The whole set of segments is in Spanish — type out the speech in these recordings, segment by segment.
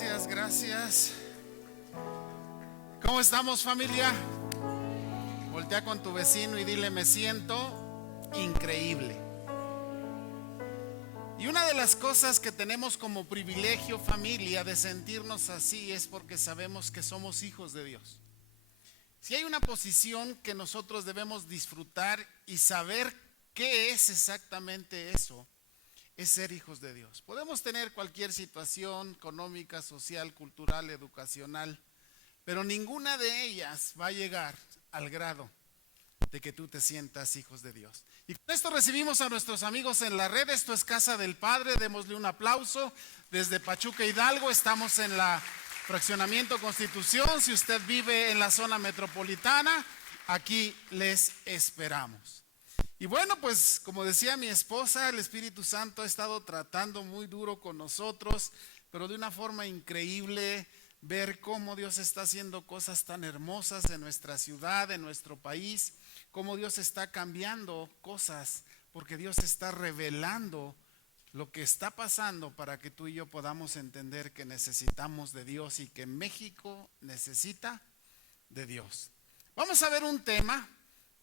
Gracias, gracias. ¿Cómo estamos, familia? Voltea con tu vecino y dile: me siento increíble. Y una de las cosas que tenemos como privilegio, familia, de sentirnos así es porque sabemos que somos hijos de Dios. Si hay una posición que nosotros debemos disfrutar y saber qué es exactamente eso, es ser hijos de Dios. Podemos tener cualquier situación económica, social, cultural, educacional, pero ninguna de ellas va a llegar al grado de que tú te sientas hijos de Dios. Y con esto recibimos a nuestros amigos en la red. Esto es Casa del Padre, démosle un aplauso. Desde Pachuca, Hidalgo, estamos en la Fraccionamiento Constitución. Si usted vive en la zona metropolitana, aquí les esperamos. Y bueno, pues como decía mi esposa, el Espíritu Santo ha estado tratando muy duro con nosotros, pero de una forma increíble. Ver cómo Dios está haciendo cosas tan hermosas en nuestra ciudad, en nuestro país, cómo Dios está cambiando cosas, porque Dios está revelando lo que está pasando para que tú y yo podamos entender que necesitamos de Dios y que México necesita de Dios. Vamos a ver un tema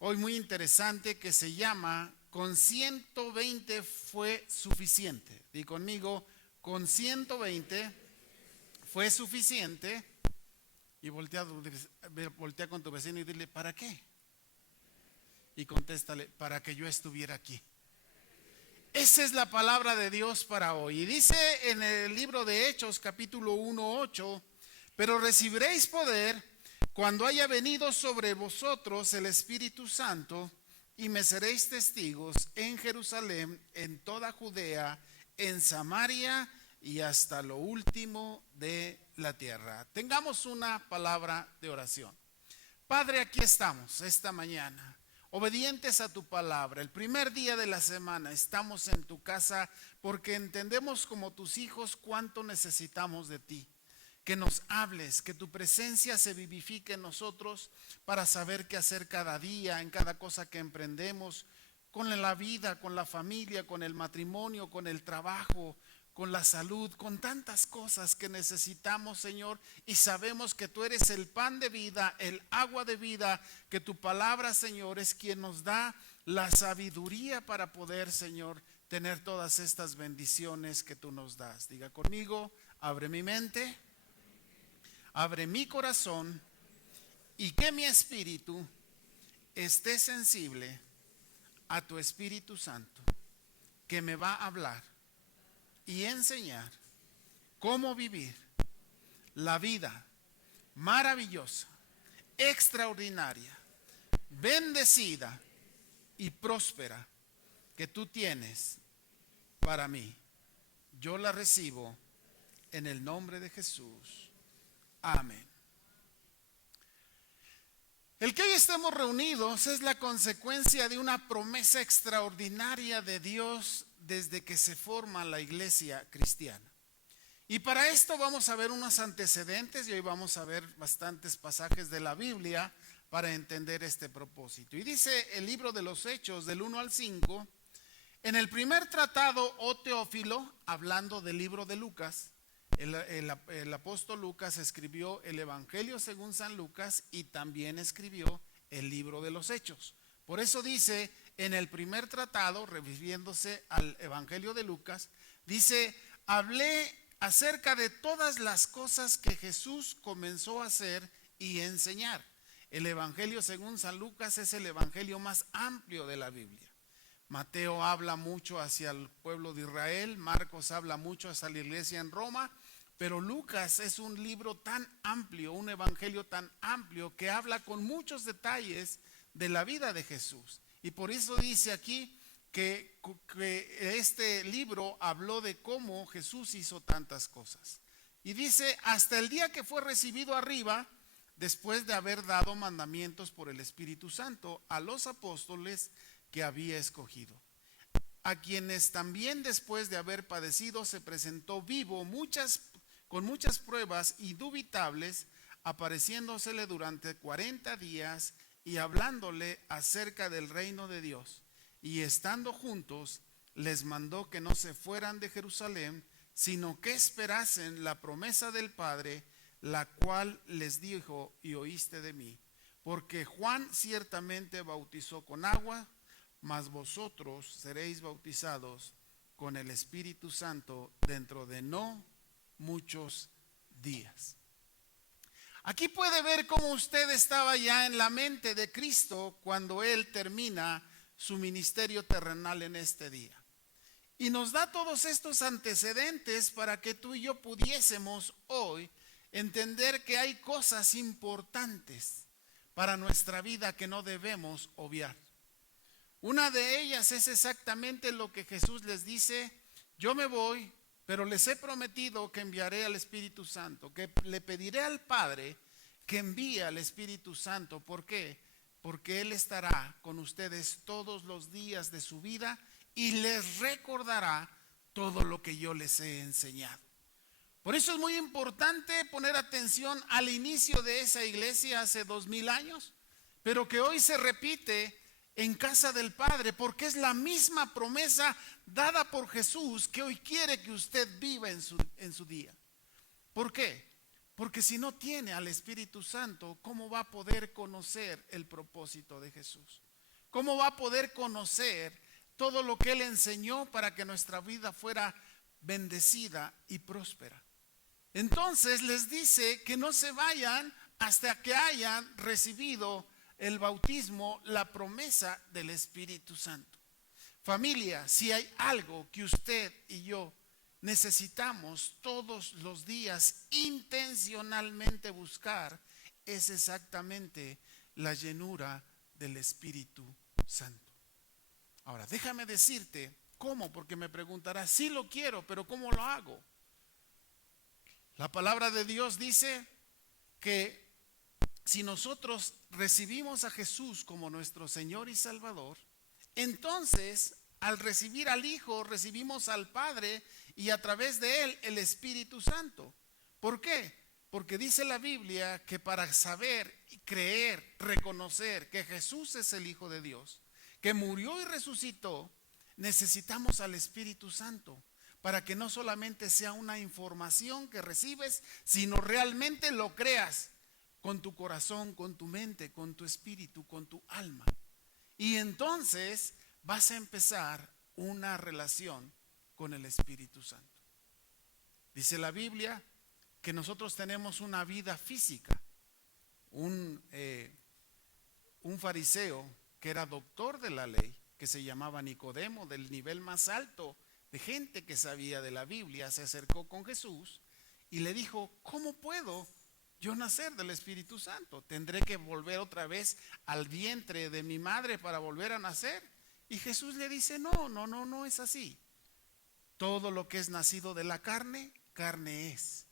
hoy muy interesante que se llama "Con 120 fue suficiente". Di conmigo: con 120 fue suficiente. Y voltea con tu vecino y dile: ¿para qué? Y contéstale: para que yo estuviera aquí. Esa es la palabra de Dios para hoy. Y dice en el libro de Hechos, capítulo 1:8: pero recibiréis poder cuando haya venido sobre vosotros el Espíritu Santo, y me seréis testigos en Jerusalén, en toda Judea, en Samaria y hasta lo último de la tierra. Tengamos una palabra de oración. Padre, aquí estamos esta mañana, obedientes a tu palabra. El primer día de la semana estamos en tu casa porque entendemos como tus hijos cuánto necesitamos de ti. Que nos hables, que tu presencia se vivifique en nosotros para saber qué hacer cada día, en cada cosa que emprendemos, con la vida, con la familia, con el matrimonio, con el trabajo, con la salud, con tantas cosas que necesitamos, Señor, y sabemos que tú eres el pan de vida, el agua de vida, que tu palabra, Señor, es quien nos da la sabiduría para poder, Señor, tener todas estas bendiciones que tú nos das. Diga conmigo: abre mi mente, abre mi corazón, y que mi espíritu esté sensible a tu Espíritu Santo, que me va a hablar y enseñar cómo vivir la vida maravillosa, extraordinaria, bendecida y próspera que tú tienes para mí. Yo la recibo en el nombre de Jesús. Amén. El que hoy estemos reunidos es la consecuencia de una promesa extraordinaria de Dios desde que se forma la iglesia cristiana. Y para esto vamos a ver unos antecedentes, y hoy vamos a ver bastantes pasajes de la Biblia para entender este propósito. Y dice el libro de los Hechos, del 1 al 5: en el primer tratado, oh Teófilo, hablando del libro de Lucas, el apóstol Lucas escribió el Evangelio según San Lucas y también escribió el libro de los Hechos. Por eso dice en el primer tratado, refiriéndose al Evangelio de Lucas, dice: hablé acerca de todas las cosas que Jesús comenzó a hacer y enseñar. El Evangelio según San Lucas es el evangelio más amplio de la Biblia. Mateo habla mucho hacia el pueblo de Israel, Marcos habla mucho hacia la iglesia en Roma, pero Lucas es un libro tan amplio, un evangelio tan amplio que habla con muchos detalles de la vida de Jesús. Y por eso dice aquí que este libro habló de cómo Jesús hizo tantas cosas. Y dice: hasta el día que fue recibido arriba, después de haber dado mandamientos por el Espíritu Santo a los apóstoles que había escogido, a quienes también después de haber padecido se presentó vivo con muchas pruebas indubitables, apareciéndosele durante 40 días y hablándole acerca del reino de Dios. Y estando juntos, les mandó que no se fueran de Jerusalén, sino que esperasen la promesa del Padre, la cual les dijo: y oíste de mí. Porque Juan ciertamente bautizó con agua, mas vosotros seréis bautizados con el Espíritu Santo dentro de no muchos días. Aquí puede ver cómo usted estaba ya en la mente de Cristo cuando Él termina su ministerio terrenal en este día. Y nos da todos estos antecedentes para que tú y yo pudiésemos hoy entender que hay cosas importantes para nuestra vida que no debemos obviar. Una de ellas es exactamente lo que Jesús les dice: yo me voy, pero les he prometido que enviaré al Espíritu Santo, que le pediré al Padre que envíe al Espíritu Santo. ¿Por qué? Porque Él estará con ustedes todos los días de su vida y les recordará todo lo que yo les he enseñado. Por eso es muy importante poner atención al inicio de esa iglesia hace 2000 años, pero que hoy se repite en casa del Padre, porque es la misma promesa dada por Jesús que hoy quiere que usted viva en su día. ¿Por qué? Porque si no tiene al Espíritu Santo, ¿cómo va a poder conocer el propósito de Jesús? ¿Cómo va a poder conocer todo lo que Él enseñó para que nuestra vida fuera bendecida y próspera? Entonces les dice que no se vayan hasta que hayan recibido el bautismo, la promesa del Espíritu Santo. Familia, si hay algo que usted y yo necesitamos todos los días intencionalmente buscar, es exactamente la llenura del Espíritu Santo. Ahora, déjame decirte cómo, porque me preguntarás: sí lo quiero, pero ¿cómo lo hago? La palabra de Dios dice que si nosotros recibimos a Jesús como nuestro Señor y Salvador, entonces al recibir al Hijo recibimos al Padre y a través de Él el Espíritu Santo. ¿Por qué? Porque dice la Biblia que para saber, creer, reconocer que Jesús es el Hijo de Dios, que murió y resucitó, necesitamos al Espíritu Santo, para que no solamente sea una información que recibes, sino realmente lo creas con tu corazón, con tu mente, con tu espíritu, con tu alma. Y entonces vas a empezar una relación con el Espíritu Santo. Dice la Biblia que nosotros tenemos una vida física. Un fariseo que era doctor de la ley, que se llamaba Nicodemo, del nivel más alto de gente que sabía de la Biblia, se acercó con Jesús y le dijo: ¿cómo puedo yo nacer del Espíritu Santo? ¿Tendré que volver otra vez al vientre de mi madre para volver a nacer? Y Jesús le dice: no es así. Todo lo que es nacido de la carne, carne es.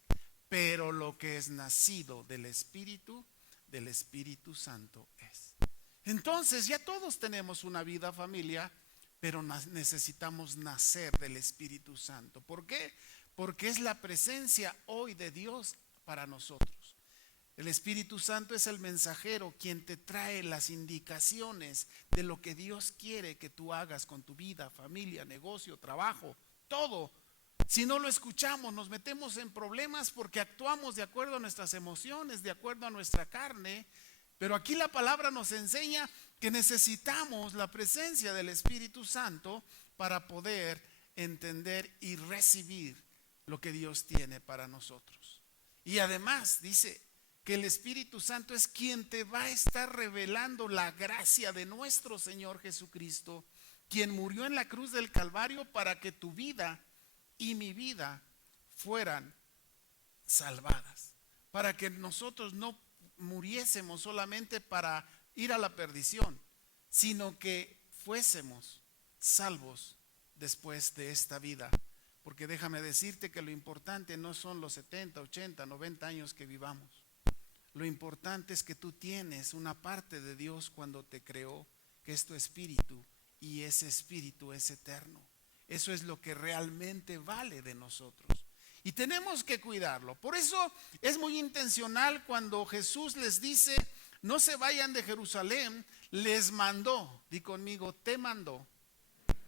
Pero lo que es nacido del Espíritu Santo es. Entonces ya todos tenemos una vida, familia, pero necesitamos nacer del Espíritu Santo. ¿Por qué? Porque es la presencia hoy de Dios para nosotros. El Espíritu Santo es el mensajero, quien te trae las indicaciones de lo que Dios quiere que tú hagas con tu vida, familia, negocio, trabajo, todo. Si no lo escuchamos, nos metemos en problemas porque actuamos de acuerdo a nuestras emociones, de acuerdo a nuestra carne. Pero aquí la palabra nos enseña que necesitamos la presencia del Espíritu Santo para poder entender y recibir lo que Dios tiene para nosotros. Y además dice que el Espíritu Santo es quien te va a estar revelando la gracia de nuestro Señor Jesucristo, quien murió en la cruz del Calvario para que tu vida y mi vida fueran salvadas, para que nosotros no muriésemos solamente para ir a la perdición, sino que fuésemos salvos después de esta vida. Porque déjame decirte que lo importante no son los 70, 80, 90 años que vivamos. Lo importante es que tú tienes una parte de Dios cuando te creó, que es tu espíritu, y ese espíritu es eterno. Eso es lo que realmente vale de nosotros. Y tenemos que cuidarlo. Por eso es muy intencional cuando Jesús les dice: no se vayan de Jerusalén, les mandó, di conmigo, te mandó,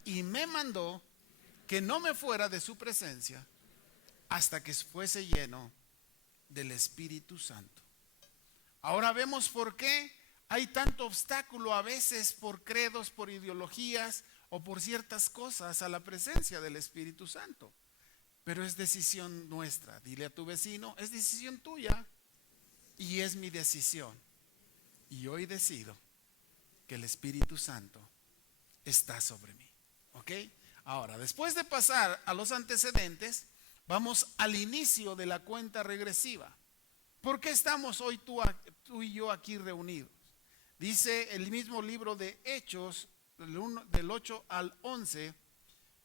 y me mandó que no me fuera de su presencia hasta que fuese lleno del Espíritu Santo. Ahora vemos por qué hay tanto obstáculo a veces por credos, por ideologías o por ciertas cosas a la presencia del Espíritu Santo. Pero es decisión nuestra. Dile a tu vecino, es decisión tuya y es mi decisión. Y hoy decido que el Espíritu Santo está sobre mí. ¿Ok? Ahora, después de pasar a los antecedentes, vamos al inicio de la cuenta regresiva. ¿Por qué estamos hoy tú y yo aquí reunidos? Dice el mismo libro de Hechos, del 8 al 11,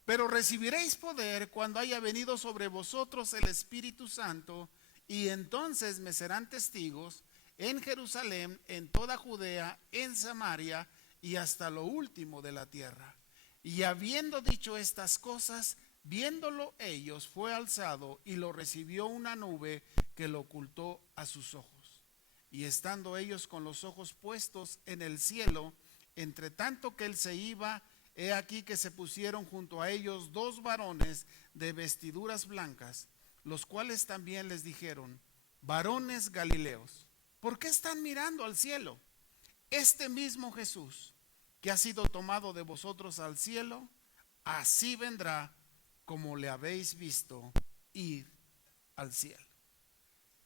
pero recibiréis poder cuando haya venido sobre vosotros el Espíritu Santo, y entonces me serán testigos en Jerusalén, en toda Judea, en Samaria y hasta lo último de la tierra. Y habiendo dicho estas cosas, viéndolo ellos, fue alzado y lo recibió una nube que lo ocultó a sus ojos. Y estando ellos con los ojos puestos en el cielo, entre tanto que él se iba, he aquí que se pusieron junto a ellos dos varones de vestiduras blancas, los cuales también les dijeron: varones Galileos, ¿por qué están mirando al cielo? Este mismo Jesús, que ha sido tomado de vosotros al cielo, así vendrá como le habéis visto ir al cielo.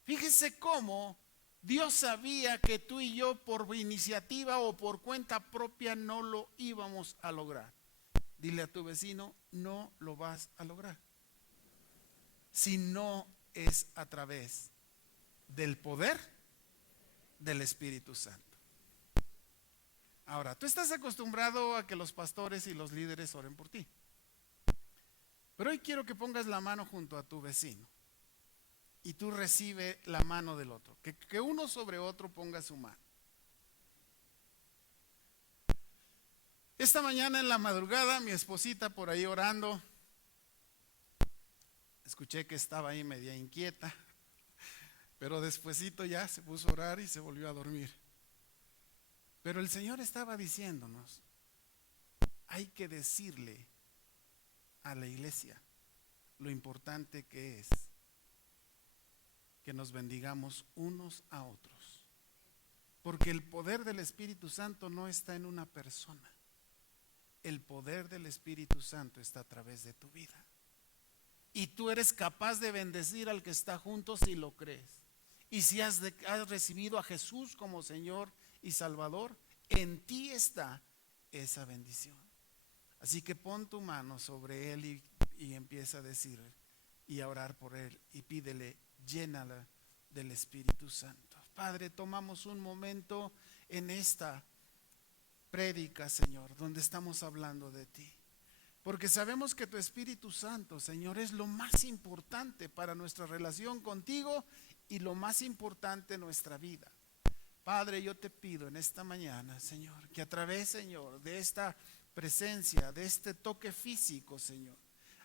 Fíjese cómo Dios sabía que tú y yo por iniciativa o por cuenta propia no lo íbamos a lograr. Dile a tu vecino, no lo vas a lograr. Si no es a través del poder del Espíritu Santo. Ahora, tú estás acostumbrado a que los pastores y los líderes oren por ti. Pero hoy quiero que pongas la mano junto a tu vecino y tú recibe la mano del otro. Que uno sobre otro ponga su mano. Esta mañana en la madrugada, mi esposita por ahí orando, escuché que estaba ahí media inquieta, pero despuesito ya se puso a orar y se volvió a dormir. Pero el Señor estaba diciéndonos, hay que decirle a la iglesia lo importante que es que nos bendigamos unos a otros. Porque el poder del Espíritu Santo no está en una persona. El poder del Espíritu Santo está a través de tu vida. Y tú eres capaz de bendecir al que está junto si lo crees. Y si has recibido a Jesús como Señor y Salvador, en ti está esa bendición. Así que pon tu mano sobre él y empieza a decir y a orar por él y pídele, llénala del Espíritu Santo. Padre, tomamos un momento en esta prédica, Señor, donde estamos hablando de ti. Porque sabemos que tu Espíritu Santo, Señor, es lo más importante para nuestra relación contigo y lo más importante en nuestra vida. Padre, yo te pido en esta mañana, Señor, que a través, Señor, de esta presencia, de este toque físico, Señor,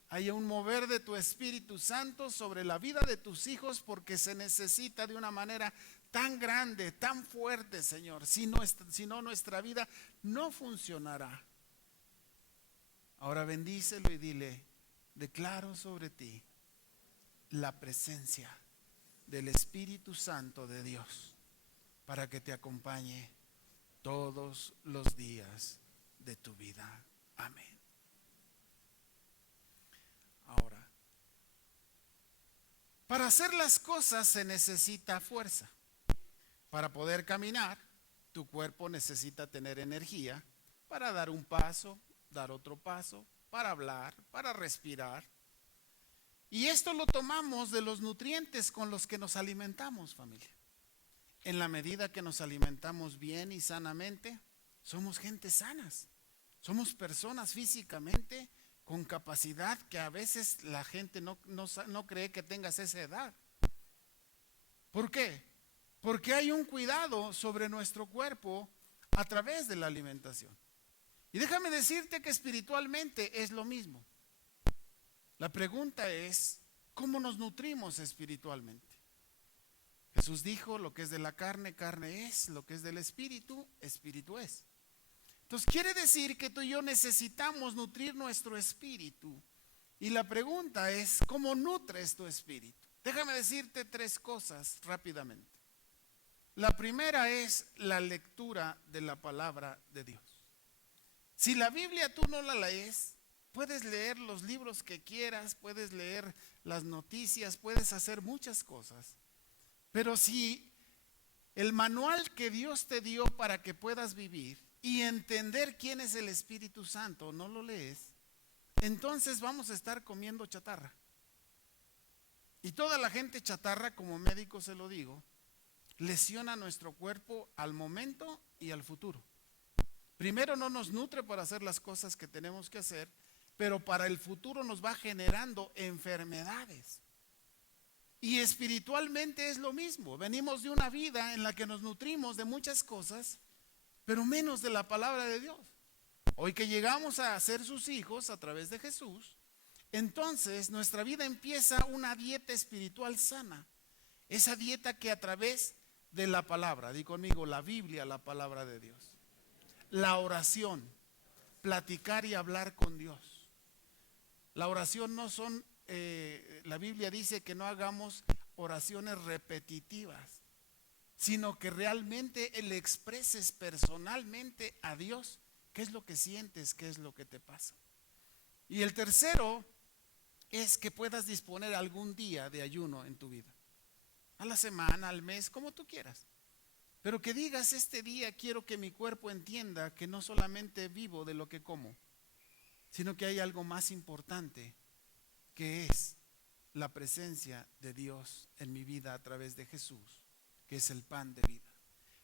haya un mover de tu Espíritu Santo sobre la vida de tus hijos, porque se necesita de una manera tan grande, tan fuerte, Señor. Si no, nuestra vida no funcionará. Ahora bendícelo y dile, declaro sobre ti la presencia del Espíritu Santo de Dios para que te acompañe todos los días de tu vida. Amén. Ahora, para hacer las cosas se necesita fuerza. Para poder caminar, tu cuerpo necesita tener energía para dar un paso, dar otro paso, para hablar, para respirar. Y esto lo tomamos de los nutrientes con los que nos alimentamos, familia. En la medida que nos alimentamos bien y sanamente, somos gente sanas. Somos personas físicamente con capacidad que a veces la gente no cree que tengas esa edad. ¿Por qué? Porque hay un cuidado sobre nuestro cuerpo a través de la alimentación. Y déjame decirte que espiritualmente es lo mismo. La pregunta es, ¿cómo nos nutrimos espiritualmente? Jesús dijo, lo que es de la carne, carne es, lo que es del espíritu, espíritu es. Entonces quiere decir que tú y yo necesitamos nutrir nuestro espíritu Y la pregunta es, ¿cómo nutres tu espíritu? Déjame decirte 3 cosas rápidamente. La primera es la lectura de la palabra de Dios. Si la Biblia tú no la lees, puedes leer los libros que quieras, puedes leer las noticias, puedes hacer muchas cosas. Pero si el manual que Dios te dio para que puedas vivir y entender quién es el Espíritu Santo no lo lees, entonces vamos a estar comiendo chatarra. Y toda la gente chatarra, como médico se lo digo, lesiona nuestro cuerpo al momento y al futuro. Primero no nos nutre para hacer las cosas que tenemos que hacer, pero para el futuro nos va generando enfermedades. Y espiritualmente es lo mismo. Venimos de una vida en la que nos nutrimos de muchas cosas, pero menos de la palabra de Dios. Hoy que llegamos a ser sus hijos a través de Jesús, entonces nuestra vida empieza una dieta espiritual sana. Esa dieta que a través de la palabra, di conmigo, la Biblia, la palabra de Dios, la oración, platicar y hablar con Dios. La oración no son, la Biblia dice que no hagamos oraciones repetitivas, sino que realmente le expreses personalmente a Dios qué es lo que sientes, qué es lo que te pasa. Y el tercero es que puedas disponer algún día de ayuno en tu vida, a la semana, al mes, como tú quieras. Pero que digas, este día quiero que mi cuerpo entienda que no solamente vivo de lo que como, sino que hay algo más importante, que es la presencia de Dios en mi vida a través de Jesús, que es el pan de vida.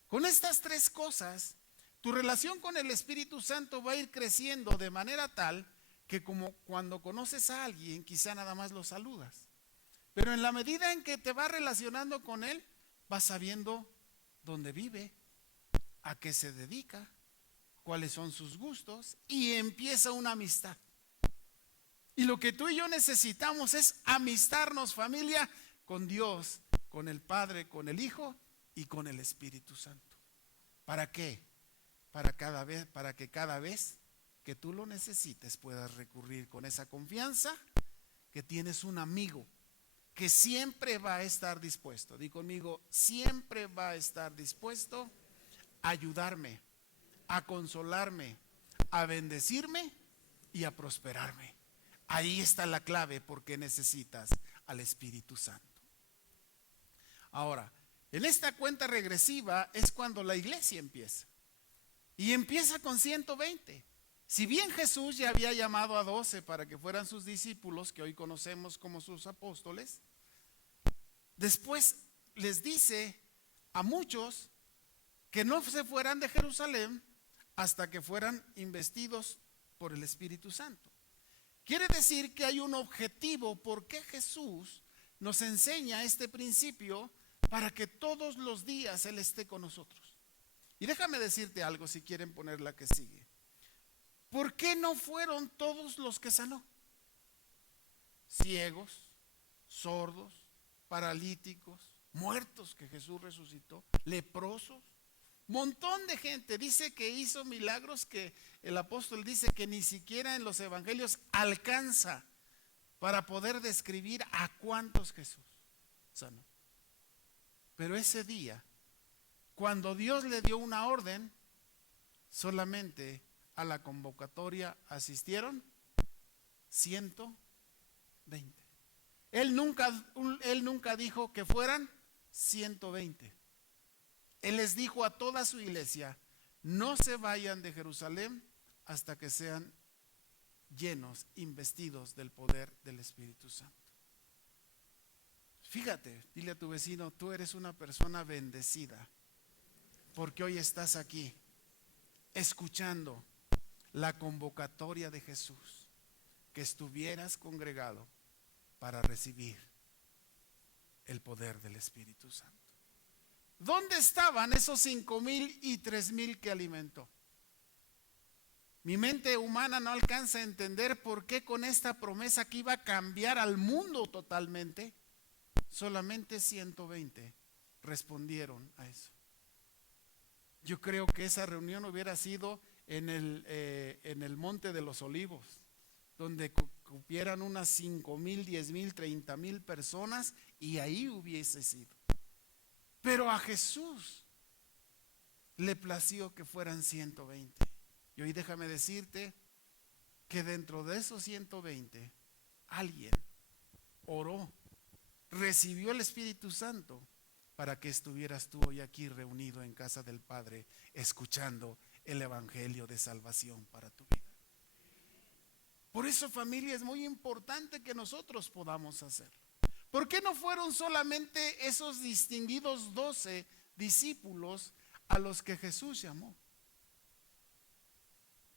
Con estas 3 cosas, tu relación con el Espíritu Santo va a ir creciendo de manera tal que como cuando conoces a alguien, quizá nada más lo saludas. Pero en la medida en que te vas relacionando con él, vas sabiendo dónde vive, a qué se dedica, cuáles son sus gustos, y empieza una amistad. Y lo que tú y yo necesitamos es amistarnos, familia, con Dios, con el Padre, con el Hijo y con el Espíritu Santo. ¿Para qué? Para que cada vez que tú lo necesites puedas recurrir con esa confianza que tienes un amigo que siempre va a estar dispuesto. Di conmigo, siempre va a estar dispuesto a ayudarme, a consolarme, a bendecirme y a prosperarme. Ahí está la clave porque necesitas al Espíritu Santo. Ahora, en esta cuenta regresiva es cuando la iglesia empieza. Y empieza con 120. Si bien Jesús ya había llamado a 12 para que fueran sus discípulos, que hoy conocemos como sus apóstoles, después les dice a muchos que no se fueran de Jerusalén hasta que fueran investidos por el Espíritu Santo. Quiere decir que hay un objetivo por qué Jesús nos enseña este principio para que todos los días Él esté con nosotros. Y déjame decirte algo si quieren poner la que sigue. ¿Por qué no fueron todos los que sanó? Ciegos, sordos, paralíticos, muertos que Jesús resucitó, leprosos, montón de gente. Dice que hizo milagros que el apóstol dice que ni siquiera en los evangelios alcanza para poder describir a cuántos Jesús sanó. Pero ese día, cuando Dios le dio una orden, solamente a la convocatoria asistieron 120. Él nunca dijo que fueran 120. Él les dijo a toda su iglesia, no se vayan de Jerusalén hasta que sean llenos, investidos del poder del Espíritu Santo. Fíjate, dile a tu vecino, tú eres una persona bendecida, porque hoy estás aquí escuchando la convocatoria de Jesús, que estuvieras congregado para recibir el poder del Espíritu Santo. ¿Dónde estaban esos 5,000 y 3,000 que alimentó? Mi mente humana no alcanza a entender por qué con esta promesa que iba a cambiar al mundo totalmente, solamente 120 respondieron a eso. Yo creo que esa reunión hubiera sido en el Monte de los Olivos, donde cupieran unas 5,000, 10,000, 30,000 personas y ahí hubiese sido. Pero a Jesús le plació que fueran 120. Y hoy déjame decirte que dentro de esos 120 alguien oró, recibió el Espíritu Santo para que estuvieras tú hoy aquí reunido en casa del Padre, escuchando el Evangelio de salvación para tu vida. Por eso, familia, es muy importante que nosotros podamos hacerlo. ¿Por qué no fueron solamente esos distinguidos 12 discípulos a los que Jesús llamó?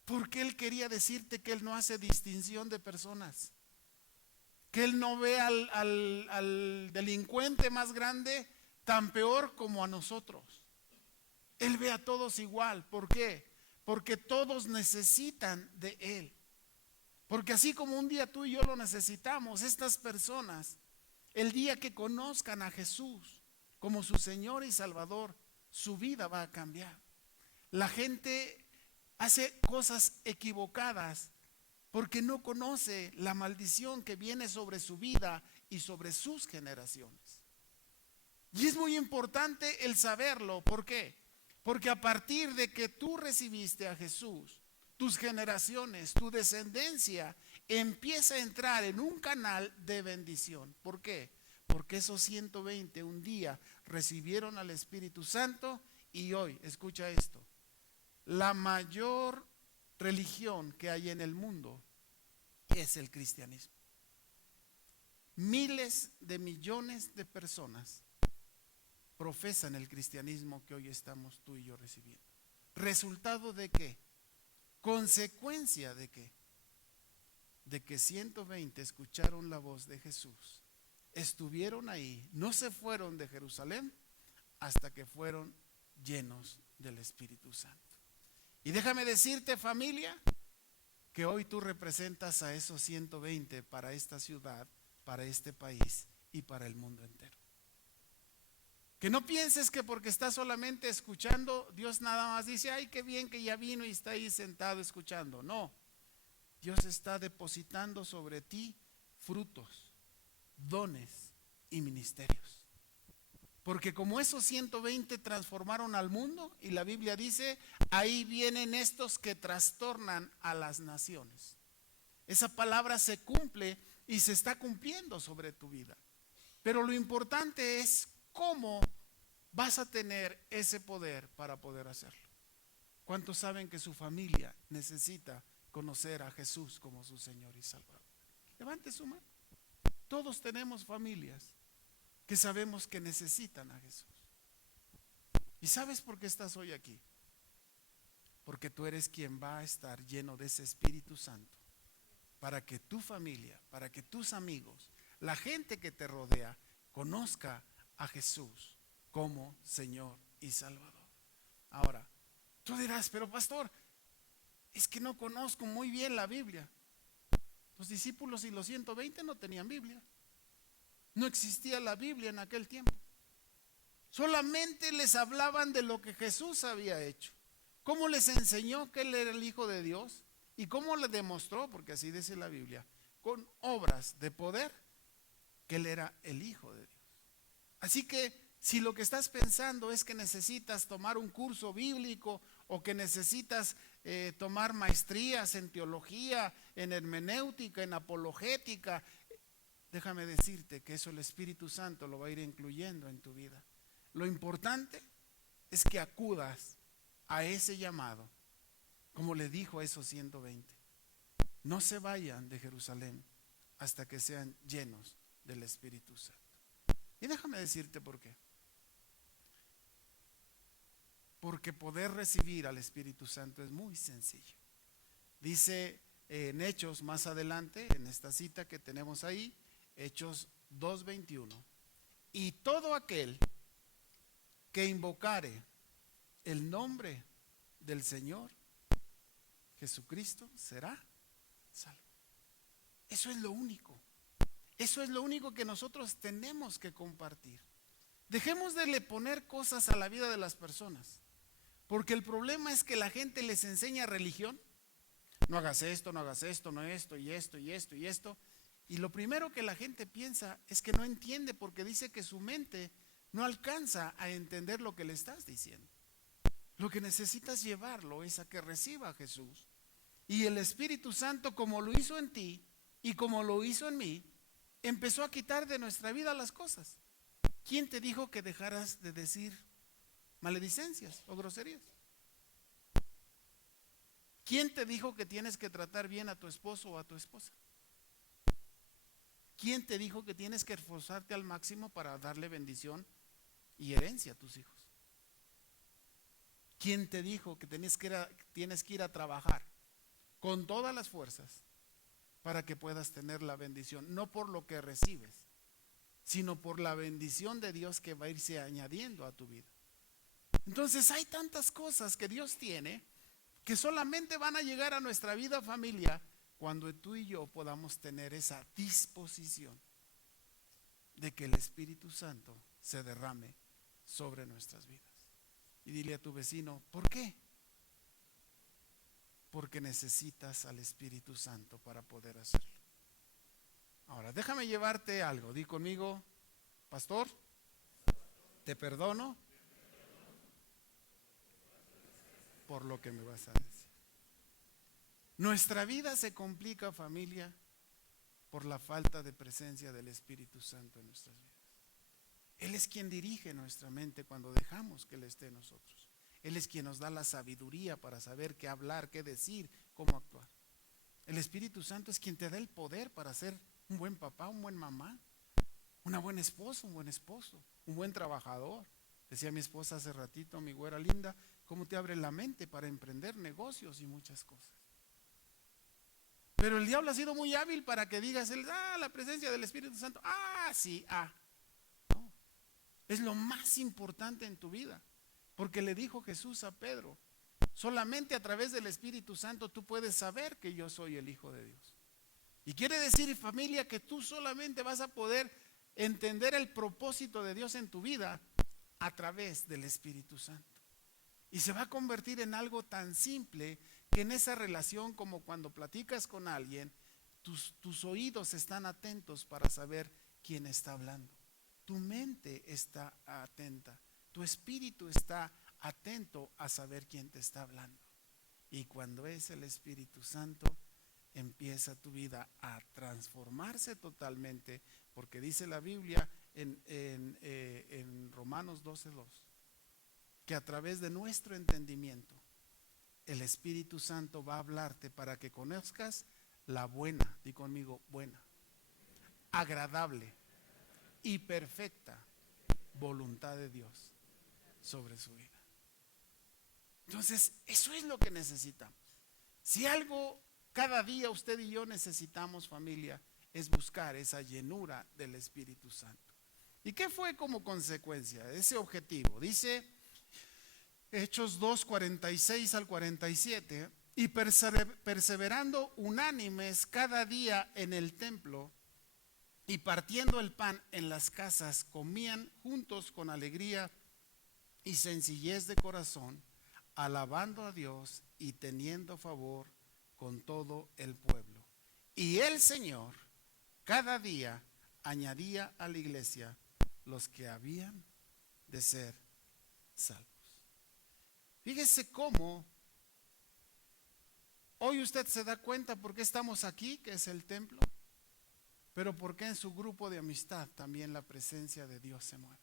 Porque Él quería decirte que Él no hace distinción de personas, que Él no ve al delincuente más grande tan peor como a nosotros. Él ve a todos igual. ¿Por qué? Porque todos necesitan de Él. Porque así como un día tú y yo lo necesitamos, estas personas, el día que conozcan a Jesús como su Señor y Salvador, su vida va a cambiar. La gente hace cosas equivocadas porque no conoce la maldición que viene sobre su vida y sobre sus generaciones. Y es muy importante el saberlo. ¿Por qué? Porque a partir de que tú recibiste a Jesús, tus generaciones, tu descendencia empieza a entrar en un canal de bendición. ¿Por qué? Porque esos 120 un día recibieron al Espíritu Santo y hoy, escucha esto, la mayor religión que hay en el mundo es el cristianismo. Miles de millones de personas profesan el cristianismo que hoy estamos tú y yo recibiendo. ¿Resultado de qué? Consecuencia de qué? De que 120 escucharon la voz de Jesús, estuvieron ahí, no se fueron de Jerusalén hasta que fueron llenos del Espíritu Santo. Y déjame decirte, familia, que hoy tú representas a esos 120 para esta ciudad, para este país y para el mundo entero. Que no pienses que porque estás solamente escuchando, Dios nada más dice, ay, qué bien que ya vino y está ahí sentado escuchando. No, Dios está depositando sobre ti frutos, dones y ministerios. Porque como esos 120 transformaron al mundo, y la Biblia dice, ahí vienen estos que trastornan a las naciones. Esa palabra se cumple y se está cumpliendo sobre tu vida. Pero lo importante es cómo vas a tener ese poder para poder hacerlo. ¿Cuántos saben que su familia necesita conocer a Jesús como su Señor y Salvador? Levante su mano. Todos tenemos familias que sabemos que necesitan a Jesús. ¿Y sabes por qué estás hoy aquí? Porque tú eres quien va a estar lleno de ese Espíritu Santo para que tu familia, para que tus amigos, la gente que te rodea, conozca a Jesús como Señor y Salvador. Ahora, tú dirás, pero pastor, es que no conozco muy bien la Biblia. Los discípulos y los 120 no tenían Biblia. No existía la Biblia en aquel tiempo. Solamente les hablaban de lo que Jesús había hecho. Cómo les enseñó que Él era el Hijo de Dios y cómo le demostró, porque así dice la Biblia, con obras de poder, que Él era el Hijo de Dios. Así que si lo que estás pensando es que necesitas tomar un curso bíblico o que necesitas tomar maestrías en teología, en hermenéutica, en apologética, déjame decirte que eso el Espíritu Santo lo va a ir incluyendo en tu vida. Lo importante es que acudas a ese llamado, como le dijo a esos 120. No se vayan de Jerusalén hasta que sean llenos del Espíritu Santo. Y déjame decirte por qué. Porque poder recibir al Espíritu Santo es muy sencillo. Dice en Hechos más adelante, en esta cita que tenemos ahí, Hechos 2:21, y todo aquel que invocare el nombre del Señor Jesucristo será salvo. Eso es lo único. Eso es lo único que nosotros tenemos que compartir. Dejemos de le poner cosas a la vida de las personas, porque el problema es que la gente les enseña religión. no hagas esto, no hagas esto, no esto, y esto, y esto, y esto. Y lo primero que la gente piensa es que no entiende, porque dice que su mente no alcanza a entender lo que le estás diciendo. Lo que necesitas llevarlo es a que reciba a Jesús. Y el Espíritu Santo, como lo hizo en ti y como lo hizo en mí, empezó a quitar de nuestra vida las cosas. ¿Quién te dijo que dejaras de decir maledicencias o groserías? ¿Quién te dijo que tienes que tratar bien a tu esposo o a tu esposa? ¿Quién te dijo que tienes que esforzarte al máximo para darle bendición y herencia a tus hijos? ¿Quién te dijo que tienes que ir a trabajar con todas las fuerzas para que puedas tener la bendición? No por lo que recibes, sino por la bendición de Dios que va a irse añadiendo a tu vida. Entonces hay tantas cosas que Dios tiene que solamente van a llegar a nuestra vida familia cuando tú y yo podamos tener esa disposición de que el Espíritu Santo se derrame sobre nuestras vidas. Y dile a tu vecino, ¿por qué? Porque necesitas al Espíritu Santo para poder hacerlo. Ahora, déjame llevarte algo. Di conmigo, pastor, te perdono por lo que me vas a decir. Nuestra vida se complica, familia, por la falta de presencia del Espíritu Santo en nuestras vidas. Él es quien dirige nuestra mente cuando dejamos que Él esté en nosotros. Él es quien nos da la sabiduría para saber qué hablar, qué decir, cómo actuar. El Espíritu Santo es quien te da el poder para ser un buen papá, un buen mamá, una buena esposa, un buen esposo, un buen trabajador. Decía mi esposa hace ratito, mi güera linda, cómo te abre la mente para emprender negocios y muchas cosas. Pero el diablo ha sido muy hábil para que digas, la presencia del Espíritu Santo, sí, No, es lo más importante en tu vida, porque le dijo Jesús a Pedro, solamente a través del Espíritu Santo tú puedes saber que yo soy el Hijo de Dios. Y quiere decir, familia, que tú solamente vas a poder entender el propósito de Dios en tu vida a través del Espíritu Santo. Y se va a convertir en algo tan simple que en esa relación, como cuando platicas con alguien, tus oídos están atentos para saber quién está hablando. Tu mente está atenta, tu espíritu está atento a saber quién te está hablando. Y cuando es el Espíritu Santo, empieza tu vida a transformarse totalmente, porque dice la Biblia en Romanos 12:2, que a través de nuestro entendimiento, el Espíritu Santo va a hablarte para que conozcas la buena, di conmigo, buena, agradable y perfecta voluntad de Dios sobre su vida. Entonces, eso es lo que necesitamos. Si algo cada día usted y yo necesitamos, familia, es buscar esa llenura del Espíritu Santo. ¿Y qué fue como consecuencia de ese objetivo? Dice Hechos 2:46 al 47, y perseverando unánimes cada día en el templo y partiendo el pan en las casas, comían juntos con alegría y sencillez de corazón, alabando a Dios y teniendo favor con todo el pueblo. Y el Señor cada día añadía a la iglesia los que habían de ser salvos. Fíjese cómo hoy usted se da cuenta por qué estamos aquí, que es el templo, pero por qué en su grupo de amistad también la presencia de Dios se mueve.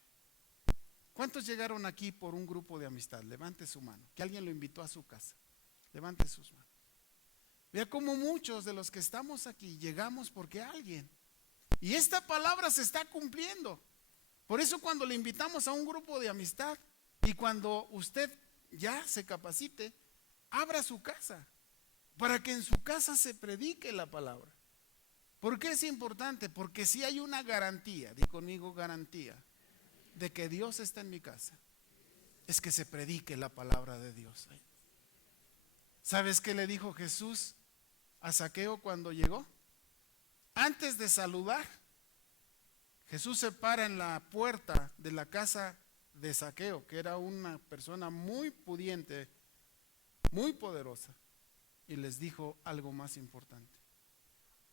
¿Cuántos llegaron aquí por un grupo de amistad? Levante su mano, que alguien lo invitó a su casa. Levante sus manos. Vea cómo muchos de los que estamos aquí llegamos porque alguien. Y esta palabra se está cumpliendo. Por eso cuando le invitamos a un grupo de amistad y cuando usted ya se capacite, abra su casa para que en su casa se predique la palabra. ¿Por qué es importante? Porque si hay una garantía, di conmigo garantía, de que Dios está en mi casa, es que se predique la palabra de Dios. ¿Sabes qué le dijo Jesús a Zaqueo cuando llegó? Antes de saludar, Jesús se para en la puerta de la casa de Zaqueo, que era una persona muy pudiente, muy poderosa. y les dijo algo más importante.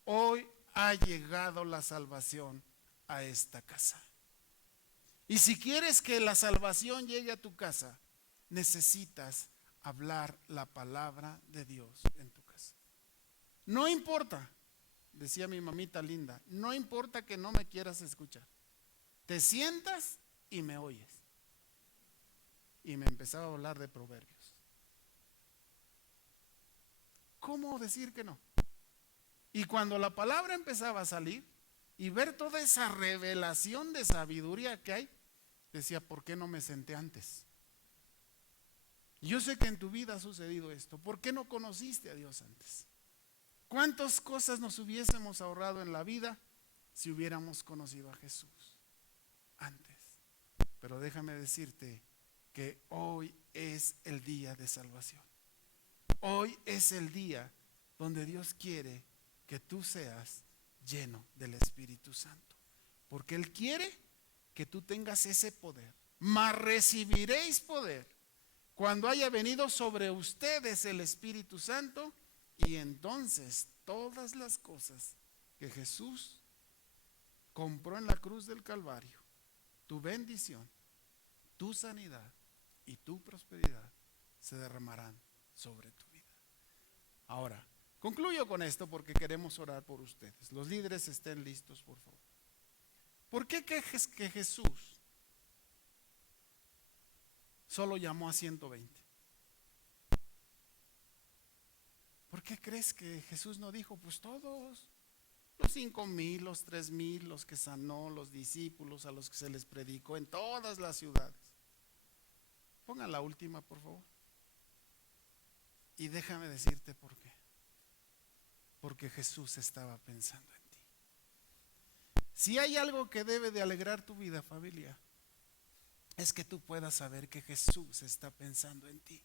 Hoy ha llegado la salvación a esta casa. Y si quieres que la salvación llegue a tu casa, necesitas hablar la palabra de Dios en tu casa. No importa, decía mi mamita linda, no importa que no me quieras escuchar. Te sientas y me oyes. Y me empezaba a hablar de proverbios. ¿Cómo decir que no? Y cuando la palabra empezaba a salir y ver toda esa revelación de sabiduría que hay, decía, ¿por qué no me senté antes? Yo sé que en tu vida ha sucedido esto. ¿Por qué no conociste a Dios antes? ¿Cuántas cosas nos hubiésemos ahorrado en la vida si hubiéramos conocido a Jesús antes? Pero déjame decirte que hoy es el día de salvación. Hoy es el día donde Dios quiere que tú seas lleno del Espíritu Santo. Porque Él quiere que tú tengas ese poder. Mas recibiréis poder cuando haya venido sobre ustedes el Espíritu Santo, y entonces todas las cosas que Jesús compró en la cruz del Calvario, tu bendición, tu sanidad y tu prosperidad, se derramarán sobre tu vida. Ahora, concluyo con esto porque queremos orar por ustedes. Los líderes estén listos, por favor. ¿Por qué crees que Jesús solo llamó a 120? ¿Por qué crees que Jesús no dijo, pues todos, los 5,000, los 3,000, los que sanó, los discípulos a los que se les predicó en todas las ciudades? Pongan la última, por favor. Y déjame decirte por qué. Porque Jesús estaba pensando en ti. Si hay algo que debe de alegrar tu vida, familia, es que tú puedas saber que Jesús está pensando en ti.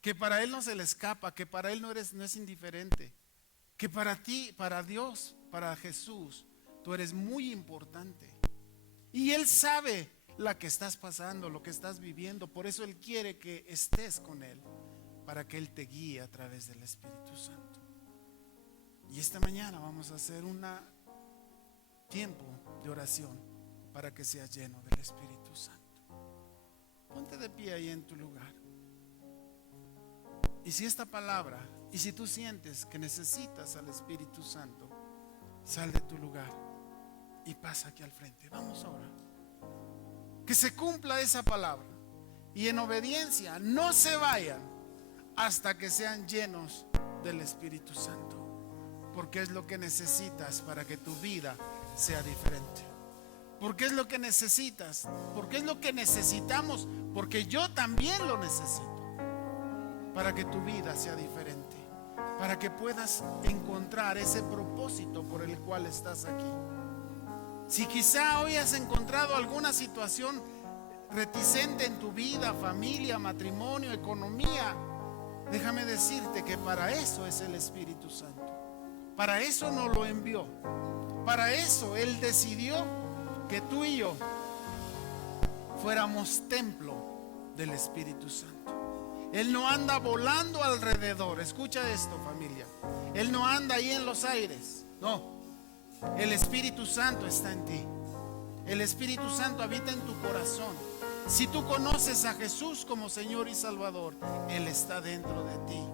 Que para Él no se le escapa, que para Él no es indiferente. Que para ti, para Dios, para Jesús, tú eres muy importante. Y Él sabe la que estás pasando, lo que estás viviendo. Por eso Él quiere que estés con Él, para que Él te guíe a través del Espíritu Santo. Y esta mañana vamos a hacer un tiempo de oración para que seas lleno del Espíritu Santo. Ponte de pie ahí en tu lugar. Y si esta palabra, y si tú sientes que necesitas al Espíritu Santo, sal de tu lugar y pasa aquí al frente. Vamos a orar. Que se cumpla esa palabra. Y en obediencia no se vayan hasta que sean llenos del Espíritu Santo. Porque es lo que necesitas para que tu vida sea diferente. Porque es lo que necesitas. Porque es lo que necesitamos. Porque yo también lo necesito. Para que tu vida sea diferente. Para que puedas encontrar ese propósito por el cual estás aquí. Si quizá hoy has encontrado alguna situación reticente en tu vida, familia, matrimonio, economía, déjame decirte que para eso es el Espíritu Santo. Para eso nos lo envió. Para eso Él decidió que tú y yo fuéramos templo del Espíritu Santo. Él no anda volando alrededor. Escucha esto, familia. Él no anda ahí en los aires. No. El Espíritu Santo está en ti. El Espíritu Santo habita en tu corazón. Si tú conoces a Jesús como Señor y Salvador, Él está dentro de ti.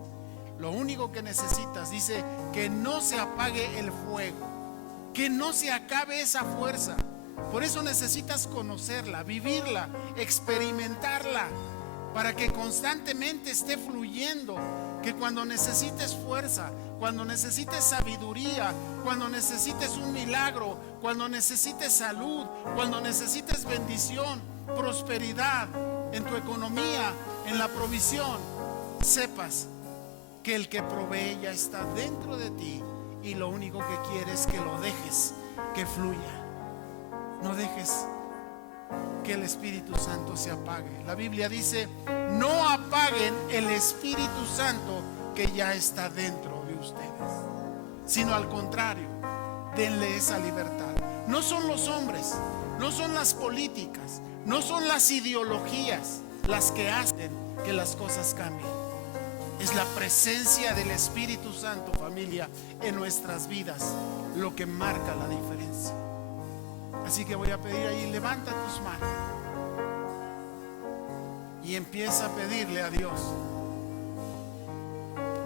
Lo único que necesitas, dice, que no se apague el fuego, que no se acabe esa fuerza. Por eso necesitas conocerla, vivirla, experimentarla, para que constantemente esté fluyendo. Que cuando necesites fuerza, cuando necesites sabiduría, cuando necesites un milagro, cuando necesites salud, cuando necesites bendición, prosperidad en tu economía, en la provisión, sepas que el que provee ya está dentro de ti, y lo único que quiere es que lo dejes que fluya. No dejes que el Espíritu Santo se apague. La Biblia dice, no apaguen el Espíritu Santo que ya está dentro de ustedes, sino al contrario, denle esa libertad. No son los hombres, no son las políticas, no son las ideologías las que hacen que las cosas cambien. Es la presencia del Espíritu Santo, familia, en nuestras vidas lo que marca la diferencia. Así que voy a pedir ahí, levanta tus manos y empieza a pedirle a Dios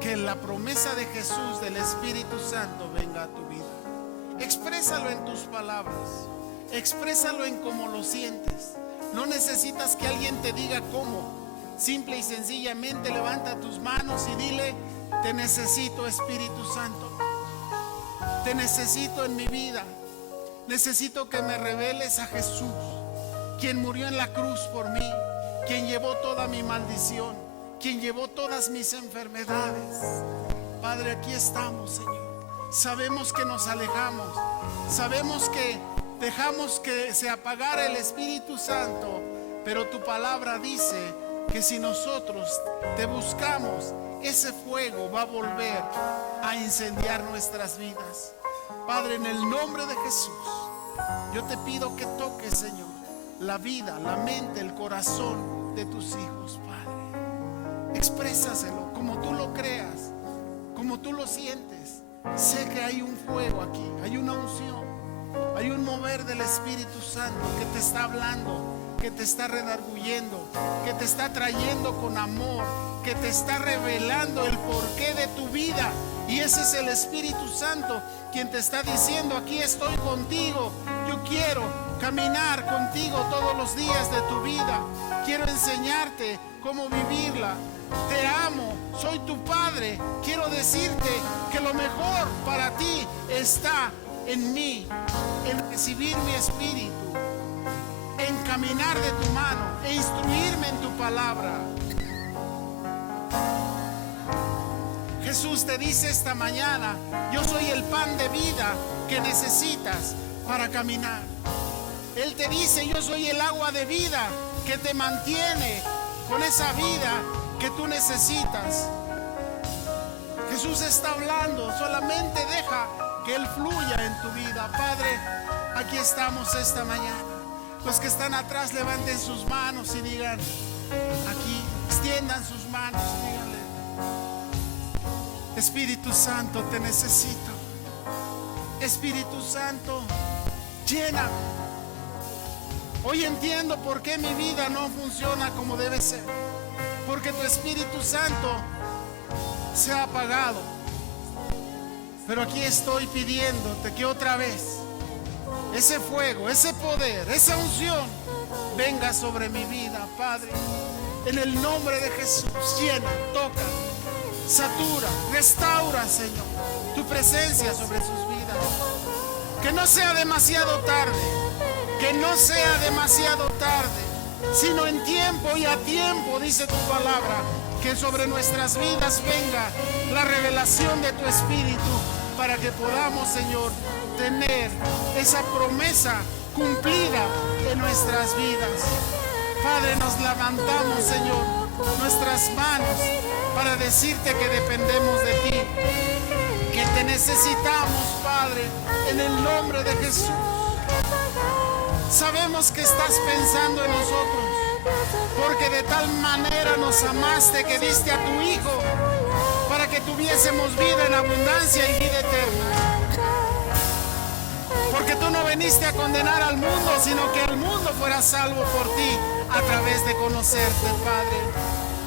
que la promesa de Jesús del Espíritu Santo venga a tu vida. Exprésalo en tus palabras, exprésalo en cómo lo sientes. No necesitas que alguien te diga cómo. Simple y sencillamente levanta tus manos y dile: te necesito, Espíritu Santo. Te necesito en mi vida. Necesito que me reveles a Jesús, quien murió en la cruz por mí, quien llevó toda mi maldición, quien llevó todas mis enfermedades. Padre, aquí estamos, Señor. Sabemos que nos alejamos, sabemos que dejamos que se apagara el Espíritu Santo, pero tu palabra dice que si nosotros te buscamos, ese fuego va a volver a incendiar nuestras vidas. Padre, en el nombre de Jesús, yo te pido que toques, Señor, la vida, la mente, el corazón de tus hijos, Padre. Exprésaselo como tú lo creas, como tú lo sientes. Sé que hay un fuego aquí, hay una unción, hay un mover del Espíritu Santo que te está hablando, que te está redarguyendo, que te está trayendo con amor, que te está revelando el porqué de tu vida. Y ese es el Espíritu Santo quien te está diciendo: aquí estoy contigo, yo quiero caminar contigo todos los días de tu vida, quiero enseñarte cómo vivirla. Te amo, soy tu Padre, quiero decirte que lo mejor para ti está en mí, en recibir mi Espíritu, en caminar de tu mano e instruirme en tu palabra. Jesús te dice esta mañana: yo soy el pan de vida que necesitas para caminar. Él te dice: yo soy el agua de vida que te mantiene con esa vida que tú necesitas. Jesús está hablando, solamente deja que Él fluya en tu vida. Padre, aquí estamos esta mañana. Los que están atrás levanten sus manos y digan: aquí, extiendan sus manos, díganle: Espíritu Santo, te necesito. Espíritu Santo, lléname. Hoy entiendo por qué mi vida no funciona como debe ser, porque tu Espíritu Santo se ha apagado. Pero aquí estoy pidiéndote que otra vez ese fuego, ese poder, esa unción venga sobre mi vida, Padre. En el nombre de Jesús, llena, toca, satura, restaura, Señor, tu presencia sobre sus vidas. Que no sea demasiado tarde, que no sea demasiado tarde, sino en tiempo y a tiempo, dice tu palabra, que sobre nuestras vidas venga la revelación de tu Espíritu, para que podamos, Señor, tener esa promesa cumplida en nuestras vidas. Padre, nos levantamos, Señor, nuestras manos para decirte que dependemos de ti, que te necesitamos, Padre, en el nombre de Jesús. Sabemos que estás pensando en nosotros, porque de tal manera nos amaste que diste a tu Hijo para que tuviésemos vida en abundancia y vida eterna. Porque tú no viniste a condenar al mundo, sino que el mundo fuera salvo por ti a través de conocerte, Padre.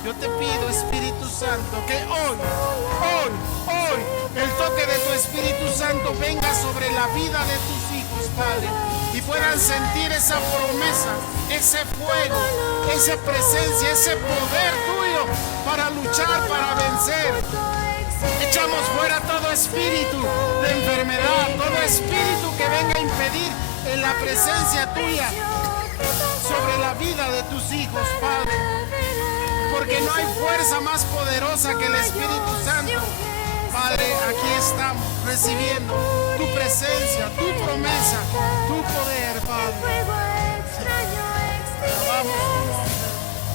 Yo te pido, Espíritu Santo, que hoy, el toque de tu Espíritu Santo venga sobre la vida de tus hijos, Padre, y puedan sentir esa promesa, ese fuego, esa presencia, ese poder tuyo para luchar, para vencer. Echamos fuera todo espíritu de enfermedad, todo espíritu que venga a impedir en la presencia tuya sobre la vida de tus hijos, Padre. Porque no hay fuerza más poderosa que el Espíritu Santo. Padre, aquí estamos recibiendo tu presencia, tu promesa, tu poder, Padre. Vamos.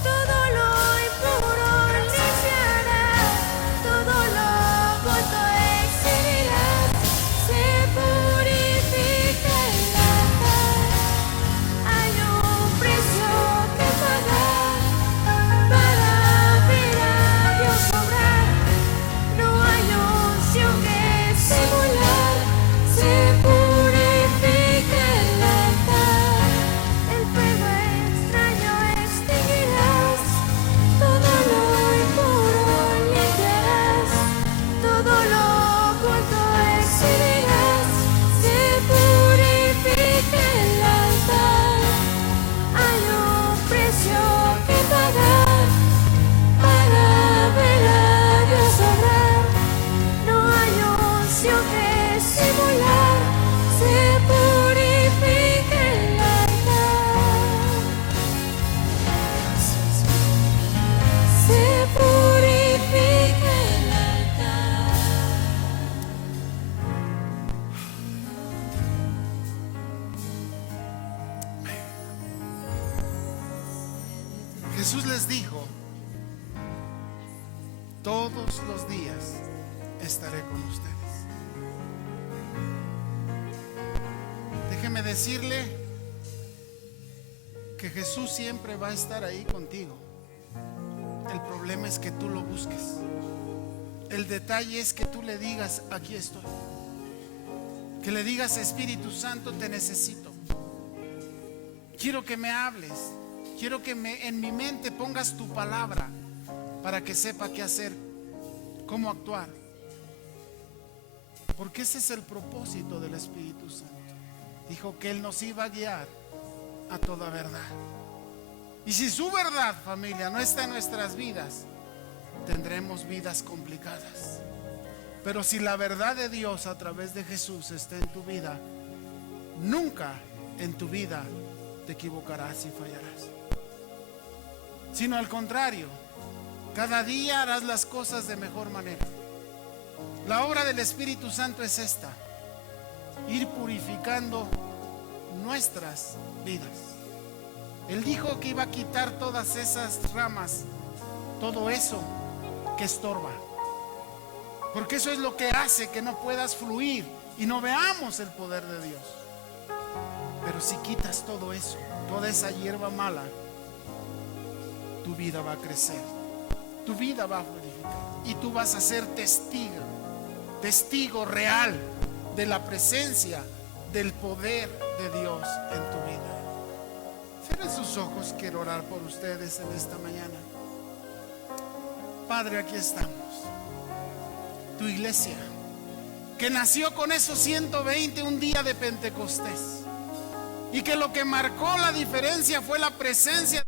Todo lo impuro limpiará, todo lo oculto exhibirá, se purificará. Hay un precio que pagar para ver a Dios obrar. Jesús les dijo: todos los días estaré con ustedes. Déjeme decirle que Jesús siempre va a estar ahí contigo. El problema es que tú lo busques. El detalle es que tú le digas: aquí estoy. Que le digas: Espíritu Santo, te necesito. Quiero que me hables. Quiero que en mi mente pongas tu palabra para que sepa qué hacer, cómo actuar. Porque ese es el propósito del Espíritu Santo. Dijo que Él nos iba a guiar a toda verdad. Y si su verdad, familia, no está en nuestras vidas, tendremos vidas complicadas. Pero si la verdad de Dios a través de Jesús está en tu vida, nunca en tu vida te equivocarás y fallarás. Sino al contrario, cada día harás las cosas de mejor manera. La obra del Espíritu Santo es esta: ir purificando nuestras vidas. Él dijo que iba a quitar todas esas ramas, todo eso que estorba, porque eso es lo que hace que no puedas fluir y no veamos el poder de Dios. Pero si quitas todo eso, toda esa hierba mala, tu vida va a crecer, tu vida va a fructificar y tú vas a ser testigo real de la presencia, del poder de Dios en tu vida. Cierren sus ojos, quiero orar por ustedes en esta mañana. Padre, aquí estamos, tu iglesia, que nació con esos 120 un día de Pentecostés, y que lo que marcó la diferencia fue la presencia